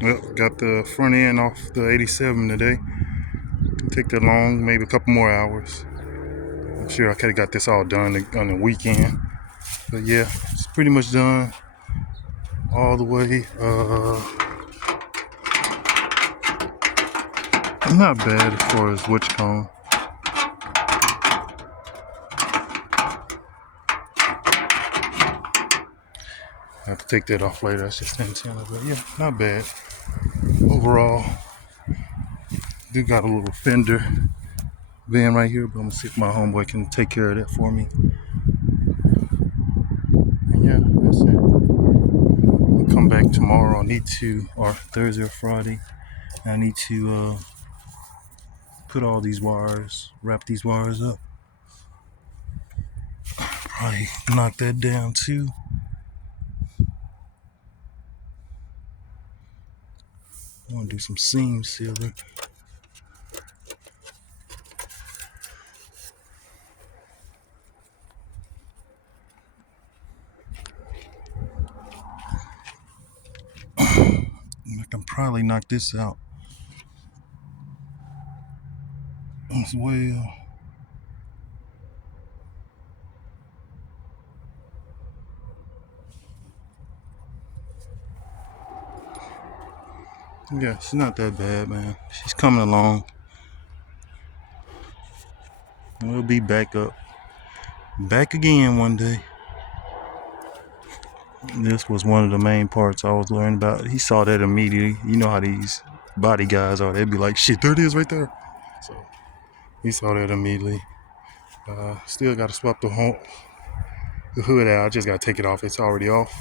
Well, got the front end off the 87 today. Take that long, maybe a couple more hours. I'm sure I could have got this all done on the weekend. But yeah, it's pretty much done all the way. Not bad as far as what you call. I have to take that off later. That's just the antenna, but yeah, not bad. Overall, do got a little fender van right here, but I'm gonna see if my homeboy can take care of that for me. And yeah, that's it. I'll come back tomorrow. I need to, or Thursday or Friday. I need to put all these wires, wrap these wires up. Probably knock that down too. I want to do some seam sealing. I can probably knock this out as well. Yeah, she's not that bad, man. She's coming along. We'll be back again one day. This was one of the main parts I was learning about. He saw that immediately. You know how these body guys are. They'd be like, shit, there it is right there. So he saw that immediately. Still got to swap the hood out. I just got to take it off. It's already off.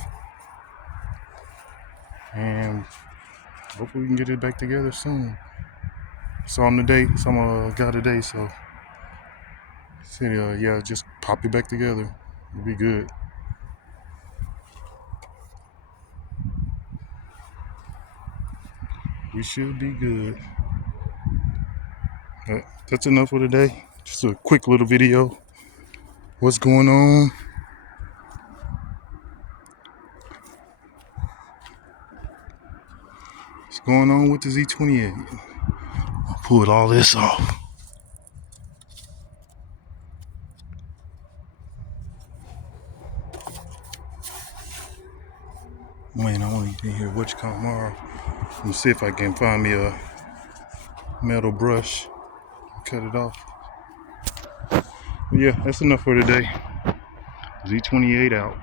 And hopefully we can get it back together soon. Saw him today. Saw my guy today. So said, yeah, just pop it back together. It'll be good. We should be good. But that's enough for today. Just a quick little video. What's going on? What's going on with the Z28? I'll pull all this off. Man, I want to hear what you call tomorrow. Let me see if I can find me a metal brush. Cut it off. But yeah, that's enough for today. Z28 out.